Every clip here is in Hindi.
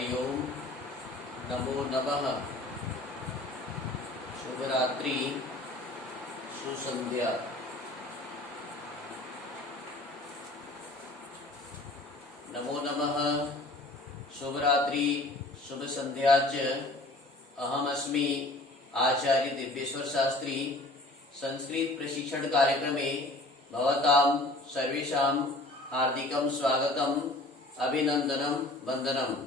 हरि ओम, नमो नमः। शुभ रात्रि, सुसंध्या। नमो नमः, शुभ रात्रि, शुभ संध्या च। अहमस्मि आचार्य दिव्येश्वर शास्त्री। संस्कृत प्रशिक्षण कार्यक्रमे भवतां सर्वेषां हार्दिकं स्वागतम्, अभिनंदनं, वंदनम्।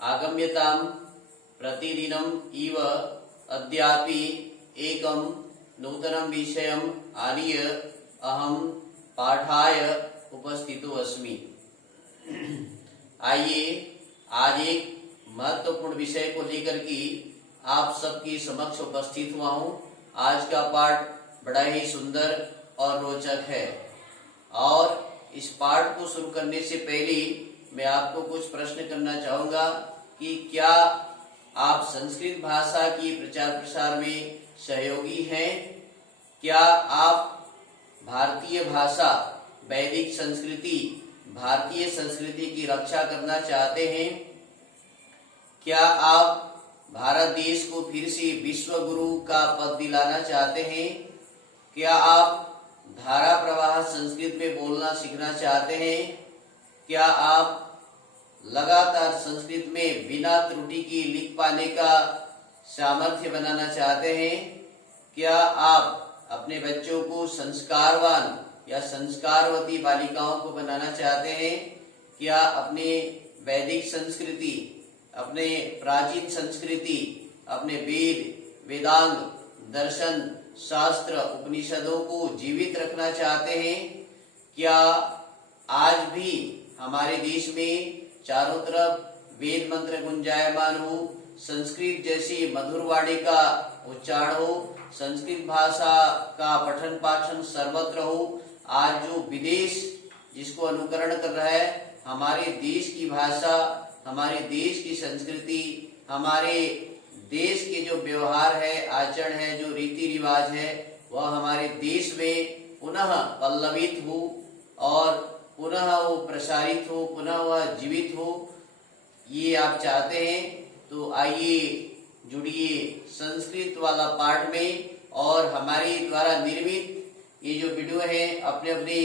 आगम्यतां प्रतिदिनम् इव अद्यापि एकं नूतनं विषयम् आनीय अहं पाठाय उपस्थितो अस्मि। आइए आज एक महत्वपूर्ण विषय को लेकर के आप सबके समक्ष उपस्थित हुआ हूँ। आज का पाठ बड़ा ही सुंदर और रोचक है और इस पाठ को शुरू करने से पहले मैं आपको कुछ प्रश्न करना चाहूंगा कि क्या आप संस्कृत भाषा की प्रचार प्रसार में सहयोगी हैं? क्या आप भारतीय भाषा, वैदिक संस्कृति, भारतीय संस्कृति की रक्षा करना चाहते हैं? क्या आप भारत देश को फिर से विश्व गुरु का पद दिलाना चाहते हैं? क्या आप धारा प्रवाह संस्कृत में बोलना सीखना चाहते हैं? क्या आप लगातार संस्कृत में बिना त्रुटि की लिख पाने का सामर्थ्य बनाना चाहते हैं? क्या आप अपने बच्चों को संस्कारवान या संस्कारवती बालिकाओं को बनाना चाहते हैं? क्या अपने वैदिक संस्कृति, अपने प्राचीन संस्कृति, अपने वेद, वेदांग, दर्शन, शास्त्र, उपनिषदों को जीवित रखना चाहते हैं? क्या आज भी हमारे देश में चारों तरफ वेद मंत्र गुंजायमान हो, संस्कृत जैसी मधुर वाणी का उच्चारण हो, संस्कृत भाषा का पठन पाठन सर्वत्र हो? आज जो विदेश जिसको अनुकरण कर रहा है, हमारे देश की भाषा, हमारे देश की संस्कृति, हमारे देश के जो व्यवहार है, आचरण है, जो रीति रिवाज है, वह हमारे देश में पुनः पल्लवित हो और पुनः वो प्रसारित हो, पुनः वह जीवित हो, ये आप चाहते हैं? तो आइए जुड़िए संस्कृत वाला पाठ में और हमारे द्वारा निर्मित ये जो वीडियो है अपने अपने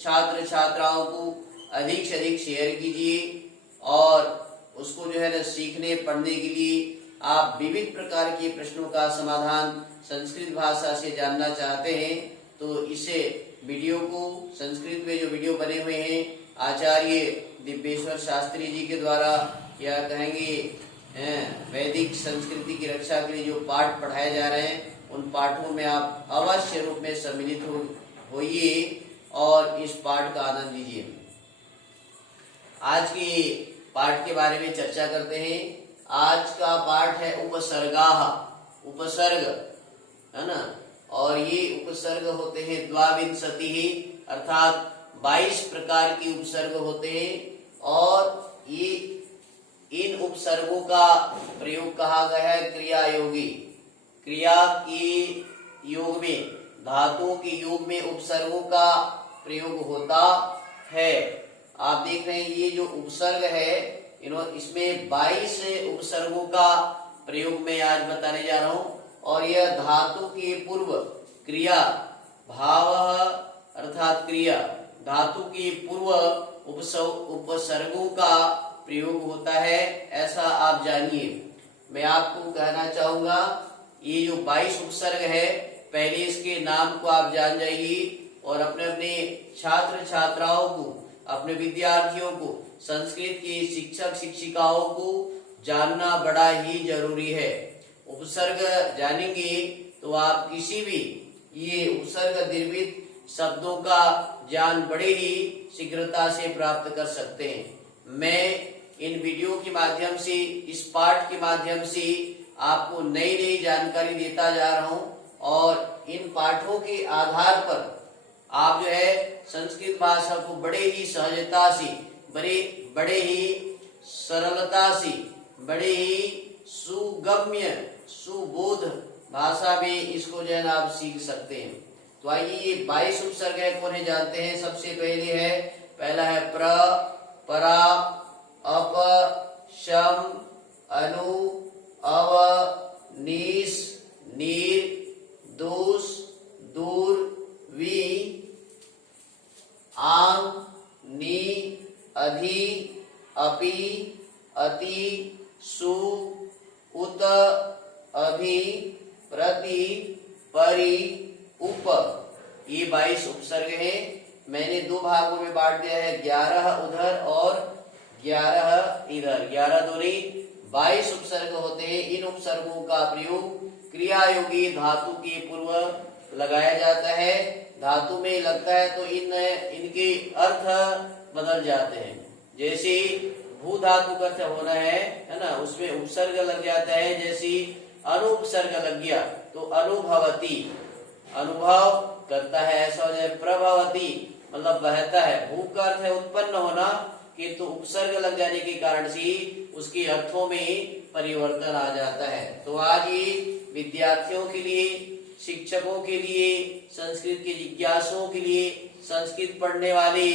छात्र छात्राओं को अधिक से अधिक शेयर कीजिए और उसको जो है ना सीखने पढ़ने के लिए आप विविध प्रकार के प्रश्नों का समाधान संस्कृत भाषा से जानना चाहते हैं तो इसे वीडियो को संस्कृत में जो वीडियो बने हुए हैं आचार्य दिव्येश्वर शास्त्री जी के द्वारा या कहेंगे वैदिक संस्कृति की रक्षा के लिए जो पाठ पढ़ाए जा रहे हैं उन पाठों में आप अवश्य रूप में सम्मिलित होइए और इस पाठ का आनंद लीजिए। आज के पाठ के बारे में चर्चा करते हैं। आज का पाठ है उपसर्गाः, उपसर्ग है ना, और ये उपसर्ग होते हैं द्वाविंशतिः, अर्थात 22 प्रकार के उपसर्ग होते हैं और ये इन उपसर्गों का प्रयोग कहा गया है क्रिया योगी। क्रिया के योग में, धातुओं के योग में उपसर्गों का प्रयोग होता है। आप देख रहे हैं ये जो उपसर्ग है इसमें 22 उपसर्गों का प्रयोग मैं आज बताने जा रहा हूं और यह धातु के पूर्व क्रिया, भावः अर्थात क्रिया, धातु के पूर्व उपसर्गों का प्रयोग होता है, ऐसा आप जानिए। मैं आपको कहना चाहूंगा ये जो 22 उपसर्ग है पहले इसके नाम को आप जान जाइए और अपने अपने छात्र छात्राओं को, अपने विद्यार्थियों को, संस्कृत के शिक्षक शिक्षिकाओं को जानना बड़ा ही जरूरी है। उपसर्ग जानेंगे तो आप किसी भी ये उपसर्ग निर्मित शब्दों का ज्ञान बड़े ही शीघ्रता से प्राप्त कर सकते हैं। मैं इन वीडियो के माध्यम से, इस पाठ के माध्यम से आपको नई नई जानकारी देता जा रहा हूं और इन पाठों के आधार पर आप जो है संस्कृत भाषा को बड़े ही सहजता से, बड़े ही सरलता से, बड़े ही सुगम्य सुबोध भाषा में इसको जो है ना आप सीख सकते हैं। तो आइए ये 22 उपसर्ग है, कौन है जानते हैं। सबसे पहले है, पहला है प्र, परा, अप, शम अनु अव नीस नीर दूस दूर वी आंग नी अधि अपि अति सु उत अभि प्रति परि उप। ये 22 उपसर्ग है। मैंने दो भागों में बांट दिया है, 11 उधर और 11 इधर। 11 दूनी 22 उपसर्ग होते हैं। इन उपसर्गों का प्रयोग क्रियायोगी धातु के पूर्व लगाया जाता है। धातु में लगता है तो इनके अर्थ बदल जाते हैं। जैसे भू धातु का अर्थ होना है ना, उसमें उपसर्ग लग जाता है। जैसे अनुपसर्ग लग गया तो अनुभवती, अनुभव करता है, ऐसा हो जाए। प्रभवती मतलब बहता है। भू का अर्थ है उत्पन्न होना, किंतु उपसर्ग लग जाने के कारण से उसके अर्थों में परिवर्तन आ जाता है। तो आज ये विद्यार्थियों के लिए, शिक्षकों के लिए, संस्कृत के जिज्ञासुओं के लिए, संस्कृत पढ़ने वाले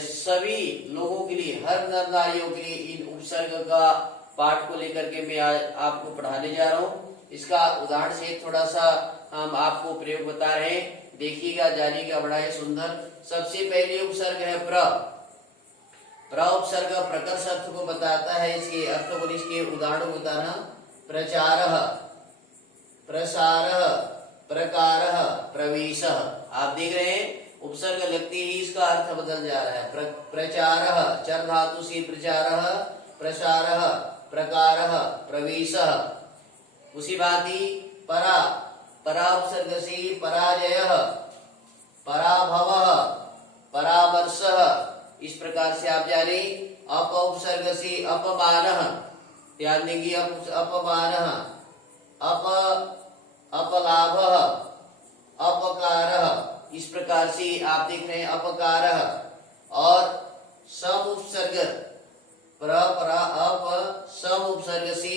सभी लोगों के लिए, हर नर नारियों के लिए इन उपसर्ग का पाठ को लेकर के मैं आज आपको पढ़ाने जा रहा हूँ। इसका उदाहरण से थोड़ा सा हम आपको प्रयोग बता रहे हैं, देखिएगा, जानिएगा, बड़ा ही सुंदर। सबसे पहले उपसर्ग है प्र। प्र उपसर्ग प्रकर्ष अर्थ को बताता है। इसके अर्थ को, इसके उदाहरण को बताना। प्रचारः, प्रसारः, प्रकारः, प्रवेशः। आप देख रहे हैं उपसर्ग लगते ही इसका अर्थ बदल जा रहा है। प्रचारः चर धातु से प्रचारः, प्रसारः, प्रकारः, प्रवेशः। उसी बात ही परा, परा उपसर्ग से पराजयः, पराभवः, परामर्शः। इस प्रकार से आप जाने। अप उपसर्ग से अपमानः, ध्यान देंगे, अपमानः, अपलाभः, अपकारः। इस प्रकार से आप देख रहे हैं अपकारः। और सम उपसर्ग प्र परा अप, सम उपसर्ग से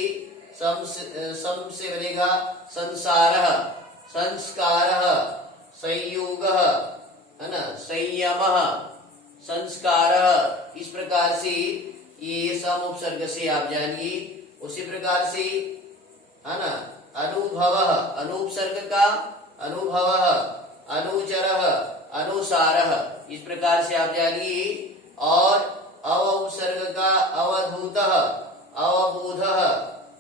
सम से बनेगा संसारः, संस्कारः, संयोगः, है ना, संयमः, संस्कारः। इस प्रकार से ये सम उपसर्ग से आप जानिए। उसी प्रकार से, है ना, अनुभवः, अनुपसर्ग का अनुभवः, अनुचरः, अनुसारः। इस प्रकार से आप जानिए। और अव उपसर्ग का अवधूतः, अवबोधः,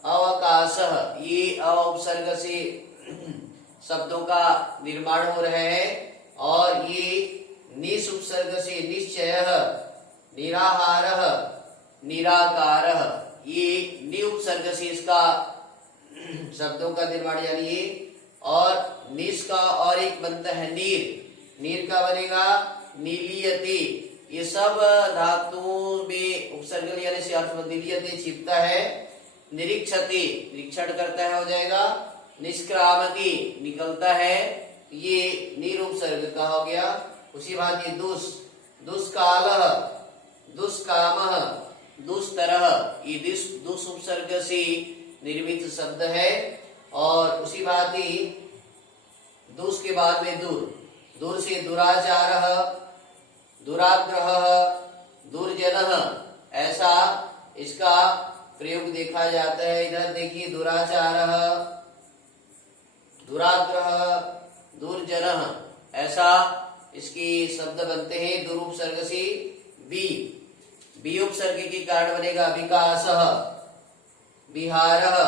अवकाशः। ये अव उपसर्ग से शब्दों का निर्माण हो रहे हैं। और ये निस उपसर्ग से निश्चयः, निराहारः, निराकारः। ये नि उपसर्ग से इसका शब्दों का निर्माण जानिए। और निस का और एक बनता है नीर। नीर का बनेगा नीलियते। ये सब धातुओं में उपसर्ग लेने से अर्थ नीलियते छिपता है। निरीक्षते निरीक्षण करता है, हो जाएगा। निष्क्रामति निकलता है, ये नीर उपसर्ग का हो गया। उसी बात ये दुस, दुष्कालः, दुष्कामः, दुस्तरः। ये दुस उपसर्ग से निर्मित शब्द है। और उसी बात ही दुस के बाद में दूर, दूर से दुराचारः, दुराग्रहः, दुर्जनः। ऐसा इसका प्रयोग देखा जाता है। इधर देखिए, दुराचारः, दुराग्रह, दुर्जनः, ऐसा इसके शब्द बनते हैं। दुर उपसर्ग से बी, बी उपसर्ग के कारण बनेगा विकासः, विहारः,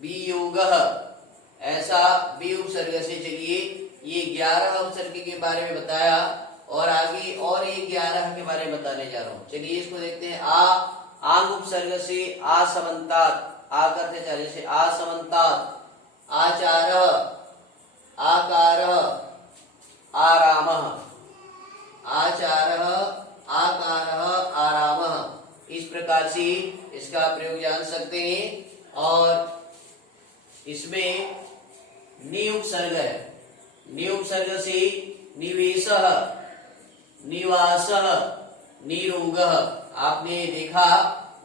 वियोगः। ऐसा बी उपसर्ग से। चलिए, ये 11 उपसर्ग के बारे में बताया और आगे और ये 11 के बारे में बताने जा रहा हूँ। चलिए इसको देखते हैं। आंग उपसर्ग से आसमंतात, आ करते चले से आसमंतात, आचारः, आकारः, आरामः, आचारः, आकारः, आरामः। इस प्रकार से इसका प्रयोग जान सकते हैं। और इसमें नि उपसर्ग है। नि उपसर्ग से निवेशः, निवासः, निरोगः। आपने देखा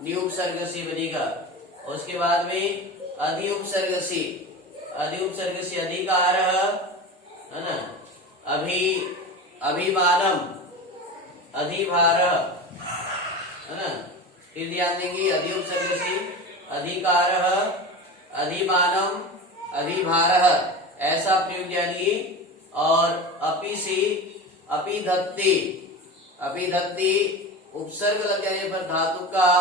नि उपसर्ग से बनेगा। और उसके बाद में अधि उपसर्ग से, अधि उपसर्ग से अधिकारः, है ना, अभिमानम, अधिभारः, है ना, फिर ध्यान देंगे अधि उपसर्ग से अधिकारः, अधिमानम, अधिभारः ऐसा प्रयोग जानिए। और अपि से अपिधत्ते, अपिधत्ते उपसर्ग लग जाने पर धातु का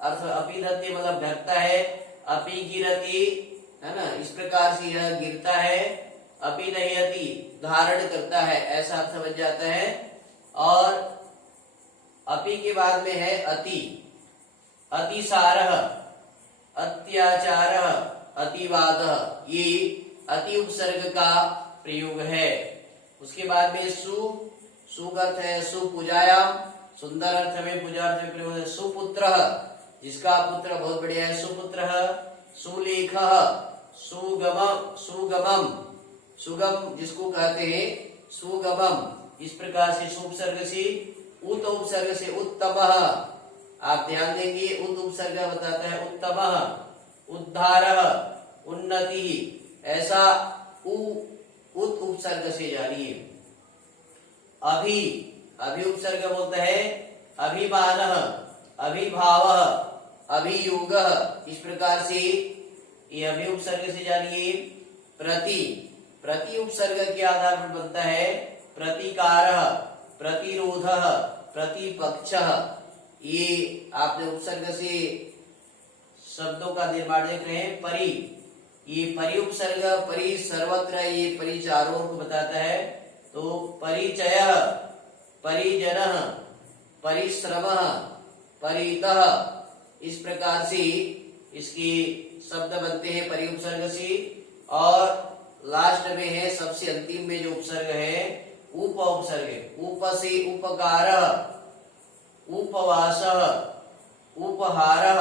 अर्थ अपिधत्ते मतलब ढकता है। अपि गिरति है ना, इस प्रकार से यह गिरता है। अपि नह्यति धारण करता है, ऐसा अर्थ बन जाता है। और अपि के बाद में है अति, अतिसारः, अत्याचारः, अतिवादः ये अति उपसर्ग का प्रयोग है। उसके बाद में सु, सु का अर्थ है सुपूजायाम, सुंदर अर्थ में पूजा अर्थ में प्रयोग है। सुपुत्रः जिसका पुत्र बहुत बढ़िया है, सुपुत्रः। सुलेखः, सुगमम, सुगमम सुगम जिसको कहते हैं सुगमम, इस प्रकार से सुपसर्ग से उत उपसर्ग से उत्तमः, आप ध्यान देंगे उत उपसर्ग बताता है उत्तमः। उद्धारः, उन्नति ऐसा उत उपसर्ग से जानिए। अभि, अभि उपसर्ग बोलता है अभिमानः, अभिभावः, अभियोगः, इस प्रकार से ये अभि उपसर्ग से जानिए। प्रति, प्रति उपसर्ग के आधार पर बनता है प्रतिकारः, प्रतिरोधः, प्रतिपक्षः। ये आपने उपसर्ग से शब्दों का निर्माण देख रहे हैं। परि, ये परि उपसर्ग, परि सर्वत्र, ये परि चारों को बताता है। तो परिचयः, परिजनः, परिश्रमः, परितः, इस प्रकार से इसके शब्द बनते हैं परि उपसर्ग से। और लास्ट में है सबसे अंतिम में जो उपसर्ग है उप उपसर्ग, उप से उपकारः, उपवासः, उपहारः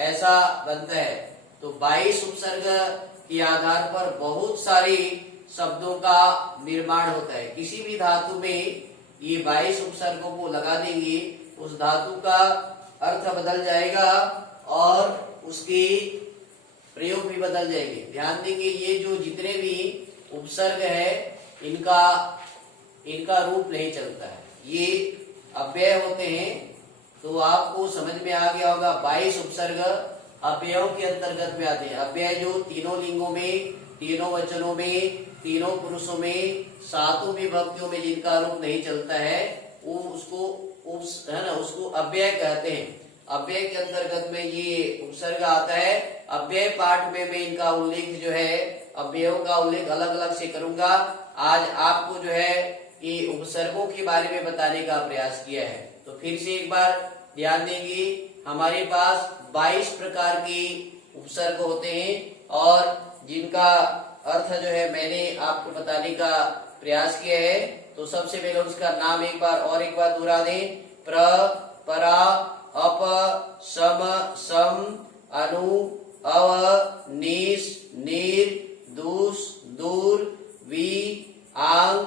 ऐसा बनता है। तो 22 उपसर्ग के आधार पर बहुत सारे शब्दों का निर्माण होता है। किसी भी धातु में ये 22 उपसर्गों को लगा देंगे, उस धातु का अर्थ बदल जाएगा और उसके प्रयोग भी बदल जाएंगे। ध्यान देंगे ये जो जितने भी उपसर्ग है इनका रूप नहीं चलता है, ये अव्यय होते हैं। तो आपको समझ में आ गया होगा 22 उपसर्ग अव्ययों के अंतर्गत में आते हैं। अव्यय जो तीनों लिंगों में, तीनों वचनों में, तीनों पुरुषों में, सातों विभक्तियों में जिनका रूप नहीं चलता है वो उसको है ना, उसको अव्यय कहते हैं। अव्यय के अंतर्गत में ये उपसर्ग आता है। अव्यय पाठ में मैं इनका उल्लेख जो है अव्ययों का उल्लेख अलग अलग से करूंगा। आज आपको जो है ये उपसर्गों के बारे में बताने का प्रयास किया है। तो फिर से एक बार ध्यान देंगे, हमारे पास 22 प्रकार के उपसर्ग होते हैं और जिनका अर्थ जो है मैंने आपको बताने का प्रयास किया है। तो सबसे पहले उसका नाम एक बार दोहरा दें। प्र, परा, अप, सम, सम, अनु, अव, निस, निर, दूस, दूर, वी, आंग,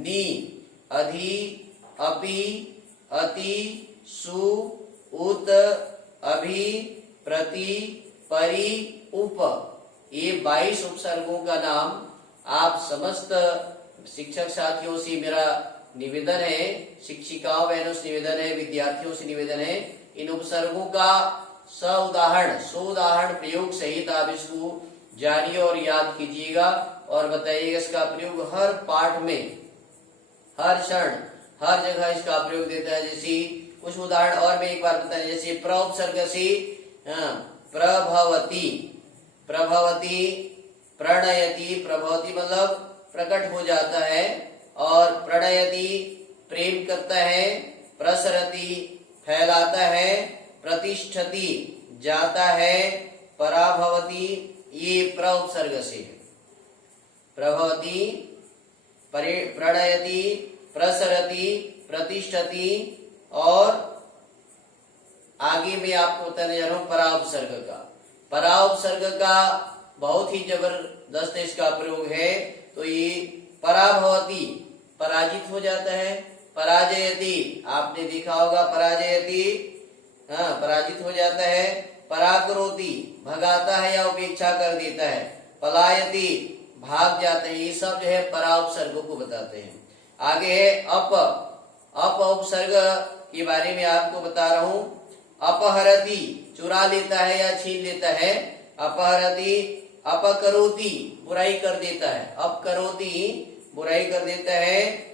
नी, अधि, अपि, अति, सु, उत, अभि, प्रति, परि, उप। ये 22 उपसर्गों का नाम आप समस्त शिक्षक साथियों से मेरा निवेदन है, शिक्षिकाओं बहनों से निवेदन है, विद्यार्थियों से निवेदन है, इन उपसर्गों का सोदाहरण प्रयोग सहित आप इसको जानिए और याद कीजिएगा और बताइएगा। इसका प्रयोग हर पाठ में, हर क्षण, हर जगह इसका प्रयोग देता है। जैसे कुछ उदाहरण और मैं एक बार बताएं, जैसे प्र उपसर्ग से प्रभवती, प्रभवती, प्रणयति, प्रभवती मतलब प्रकट हो जाता है, और प्रणयति प्रेम करता है, प्रसरति फैलाता है, प्रतिष्ठति जाता है, पराभवती ये प्र उपसर्ग से, प्रभवती, प्रणयति, प्रसरति, प्रतिष्ठति, और आगे में आपको बताने जा रहा हूं परा उपसर्ग का। परा उपसर्ग का बहुत ही जबरदस्त इसका प्रयोग है। तो ये पराभवती पराजित हो जाता है, पराजयति आपने देखा होगा पराजयति, हाँ पराजित हो जाता है, पराकरोति भगाता है या उपेक्षा कर देता है, पलायति भाग जाते हैं। ये सब जो है परा उपसर्गों को बताते हैं। आगे है अप, अप उपसर्ग के बारे में आपको बता रहा हूं। अपहरति चुरा लेता है या छीन लेता है। अपहरति, अपकरोति बुराई कर देता है। अपकरोति बुराई कर देता है।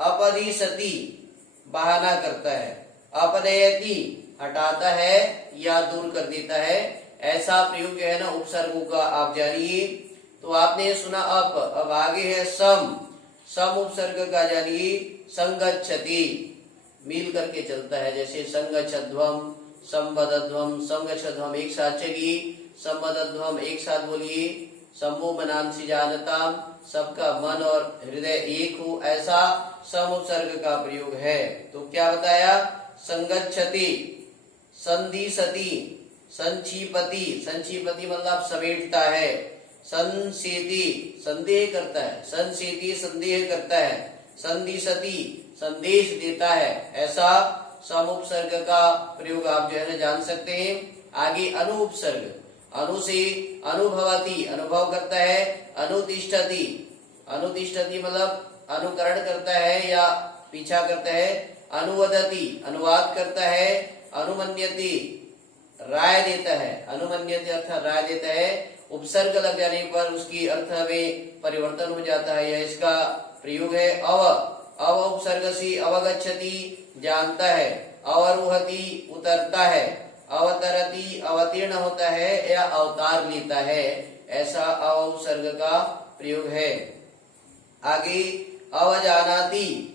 अपदिशति बहाना करता है। अपदयति हटाता है या दूर कर देता है। ऐसा प्रयोग जो है ना उपसर्गों का आप जानिए। तो आपने सुना अप, अब आगे है सम। सम उपसर्ग का जानिए। संगच्छति मिल करके चलता है, जैसे संगच्छध्वम, संबद्धध्वम, संगच्छध्वम एक साथ चलिए, संबद्धध्वम एक साथ बोलिए। सम्मो मनांसि जानताम, सबका मन और हृदय एक हो, ऐसा सम उपसर्ग का प्रयोग है। तो क्या बताया? संगच्छति, संदिशति, संक्षिपति, संक्षिपति मतलब समेटता है। संसेति संदेह करता है। संसेति संदेह करता है। संदिशति संदेश देता है। ऐसा सम उपसर्ग का प्रयोग आप जो है ना जान सकते हैं। आगे अनु उपसर्ग। अनु से अनुभवति अनुभव करता है। अनुतिष्ठति, अनुतिष्ठति मतलब अनुकरण करता है या पीछा करता है। अनुवदति अनुवाद करता है। अनुमन्यति राय देता है। अनुमन्यति अर्थात राय देता है। उपसर्ग लग जाने पर उसकी अर्थ में परिवर्तन हो जाता है, यह इसका प्रयोग है। अव उपसर्ग से अवगच्छति जानता है। अवरोहति उतरता है। अवतरति अवतीर्ण होता है या अवतार लेता है, ऐसा अव उपसर्ग का प्रयोग है। आगे अवजानाति,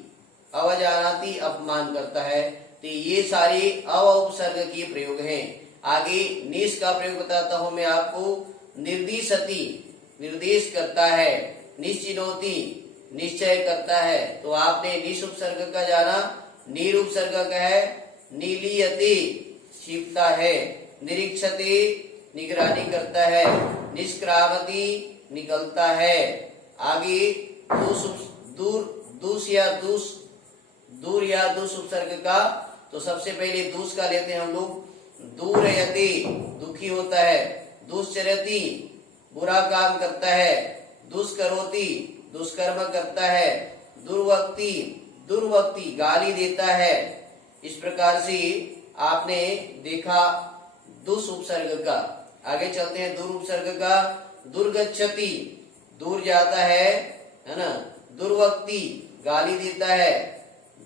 अवजानाति अपमान करता है। तो ये सारे अव उपसर्ग के प्रयोग हैं। आगे निस का प्रयोग बताता हूं मैं आपको। निर्दिशति निर्देश करता है। निश्चिनोति निश्चय करता है। तो आपने निस उपसर्ग का जाना। नीर उपसर्ग का है नीलियति छिपता है। निरीक्षति निगरानी करता है। निष्क्रामति निकलता है। आगे दूर या दुस उपसर्ग का। तो सबसे पहले दूस का लेते हैं हम लोग। दूरयति दुखी होता है। दुश्चरति बुरा काम करता है। दुष्करोति दुष्कर्म करता है। दुर्वक्ति दुर्वक्ति गाली देता है। इस प्रकार से आपने देखा दुस उपसर्ग का। आगे चलते हैं दूर उपसर्ग का। दुर्गच्छति दूर जाता है ना। दुर्वक्ति गाली देता है।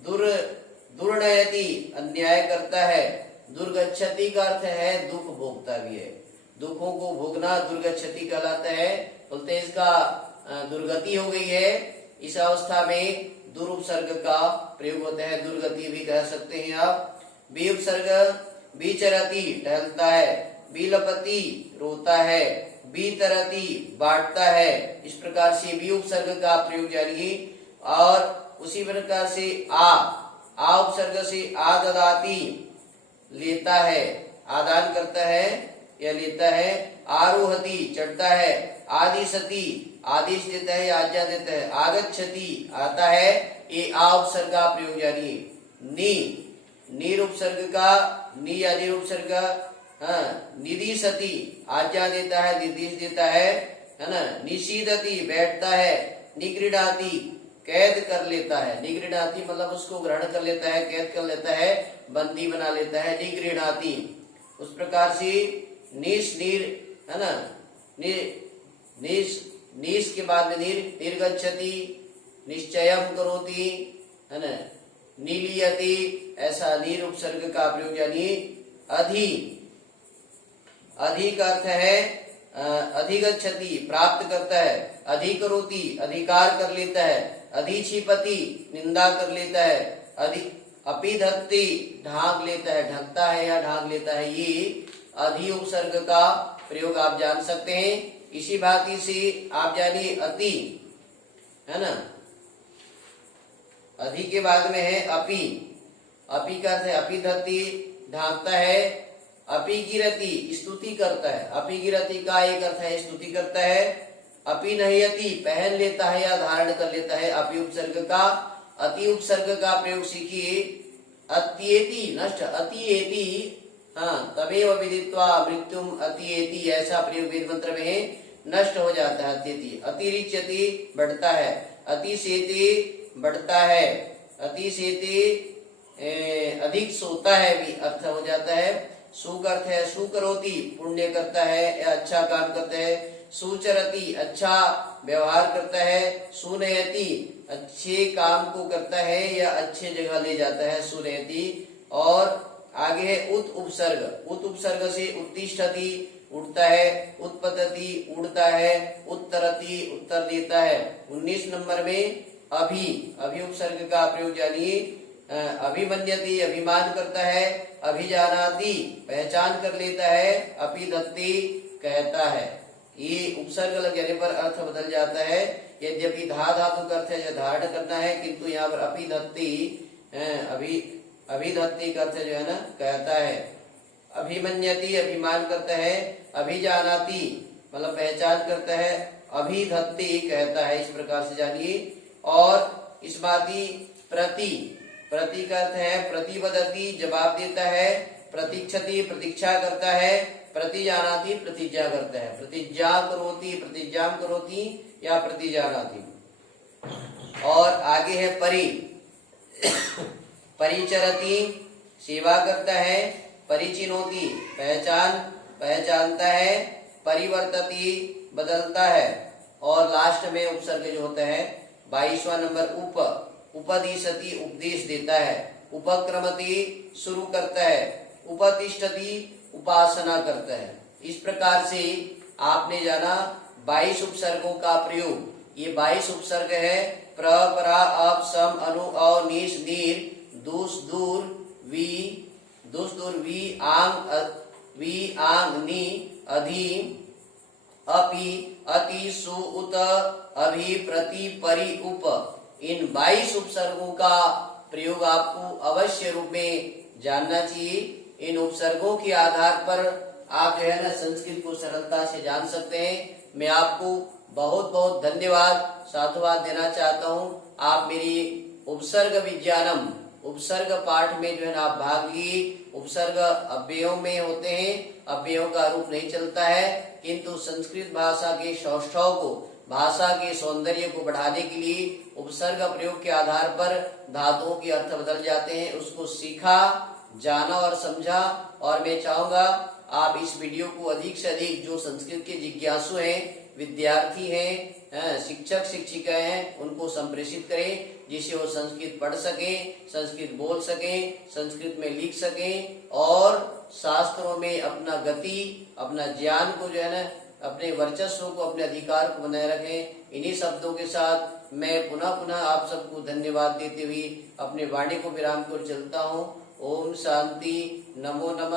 दुर्नयति अन्याय करता है। दुर्गच्छति का अर्थ है दुख भोगता भी है। दुखों को भोगना दुर्गच्छति कहलाता है। बोलते इसका दुर्गति हो गई है, इस अवस्था में दुर उपसर्ग का प्रयोग होता है। दुर्गति भी कह सकते हैं आप। बी उपसर्ग विचरति टहलता है। बिलपति रोता है। बीतरति बांटता है। इस प्रकार से बी उपसर्ग का प्रयोग जानिए। और उसी प्रकार से आ उपसर्ग से आददाति लेता है, आदान करता है या लेता है। आरोहति चढ़ता है। आदिशति आदेश देता है, आज्ञा देता है। आगच्छति आता है। ये आ उपसर्ग का प्रयोग जानिए। नीर उपसर्ग का नी या नीर उपसर्ग निदिशति आज्ञा देता है, निर्देश देता है ना। निषीदति बैठता है। निगृणाति कैद कर लेता है। निगृणाति मतलब उसको ग्रहण कर लेता है, कैद कर लेता है, बंदी बना लेता है। निगृणाति। उस प्रकार से निश नीर है ना। निश के बाद में निर्गच्छति निश्चयम करोति है ना। नीलियति ऐसा नीर उपसर्ग का प्रयोग जानिए। अधि का अर्थ है अधिगच्छति प्राप्त करता है। अधिकरोति अधिकार कर लेता है। अधिक्षिपति निंदा कर लेता है। अपिधत्ति ढांक लेता है, ढकता है या ढांक लेता है। ये अधि उपसर्ग का प्रयोग आप जान सकते हैं। इसी भांति से आप जानिए अति है ना। अधि के बाद में है अपि। अपि का अर्थ है अपिधत्ति ढांकता है। अपिगिरति स्तुति करता है। अपिगिरति का एक अर्थ है स्तुति करता है। अपिनह्यति पहन लेता है या धारण कर लेता है। अपि उपसर्ग का। अति उपसर्ग का प्रयोग सीखिए। अत्येति नष्ट। अतिएति तमेव विदित्वा मृत्युम अतिएति ऐसा प्रयोग वेद मंत्र में है। नष्ट हो जाता है अत्येति। अतिरिच्यति बढ़ता है। अतिशेति बढ़ता है। अति सेते अधिक सोता है भी अर्थ हो जाता है। सु का अर्थ है सुकरोति, पुण्य करता है या अच्छा काम करता है। सुचरति, अच्छा व्यवहार करता है। सुनयति, अच्छे काम को करता है या अच्छे जगह ले जाता है, सुनयति। और आगे है उत उपसर्ग। उत उपसर्ग से उत्तिष्ठति, उठता है। उत्पतति, उड़ता है। उत्तरति, उत्तर देता है। 19 नंबर में अभी, अभी उपसर्ग का प्रयोग जानिए। अभिमन्यति, अभिमान करता है। अभिजानाति, पहचान कर लेता है। अपिधत्ति, कहता है। ये उपसर्ग लग जाने पर अर्थ बदल जाता है। यद्यपि धा धातु का अर्थ है धारण करना है, किंतु यहाँ पर अपिधत्ति, अभिधत्ति का अर्थ जो है ना कहता है। अभिमन्यति, अभिमान करता है। अभिजानाति मतलब पहचान करता है। अभिधत्ति कहता है, इस प्रकार से जानिए। और इस्माति प्रति, प्रति का अर्थ है प्रतिवदति, जवाब देता है। प्रतीक्षति, प्रतीक्षा करता है। प्रतिजानाति, प्रतिज्ञा करता है। प्रतिज्ञा करोति, प्रतिज्ञा करोति या प्रतिजानाति। और आगे है परि, परिचरति, सेवा करता है। परिचिनोति, पहचानता है। परिवर्तति, बदलता है। और लास्ट में उपसर्ग जो होता है 22वां नंबर उपदिशति, उपदेश देता है। उपक्रमति, शुरू करता है। उपतिष्ठति, उपासना करता है। इस प्रकार से आपने जाना 22 उपसर्गों का प्रयोग। ये 22 उपसर्ग है प्र, परा, अप, सम, अनु, अ, निस, नीर, दुस, दूर, वी, आंग, नी, अधि, अपि, अति, सु, उत, अभि, प्रति, परि, उप। इन 22 उपसर्गों का प्रयोग आपको अवश्य रूप में जानना चाहिए। इन उपसर्गों के आधार पर आप जो है ना संस्कृत को सरलता से जान सकते हैं। मैं आपको बहुत बहुत धन्यवाद, साधुवाद देना चाहता हूँ। आप मेरी उपसर्ग विज्ञानम, उपसर्ग पाठ में जो है ना आप भाग लिए। उपसर्ग अव्ययों में होते हैं, अव्ययों का रूप नहीं चलता है, किंतु संस्कृत भाषा के सौष्ठव को, भाषा के सौंदर्य को बढ़ाने के लिए उपसर्ग प्रयोग के आधार पर धातुओं के अर्थ बदल जाते हैं। उसको सीखा, जाना और समझा। और मैं चाहूंगा आप इस वीडियो को अधिक से अधिक जो संस्कृत के जिज्ञासु हैं, विद्यार्थी हैं, शिक्षक शिक्षिका हैं, उनको संप्रेषित करें, जिससे वो संस्कृत पढ़ सके, संस्कृत बोल सके, संस्कृत में लिख सके और शास्त्रों में अपना गति, अपना ज्ञान को जो है ना, अपने वर्चस्व को, अपने अधिकार को बनाए रखें। इन्हीं शब्दों के साथ मैं पुनः आप सबको धन्यवाद देते हुए अपने वाणी को विराम कर चलता हूँ। ओम शांति, नमो नमः।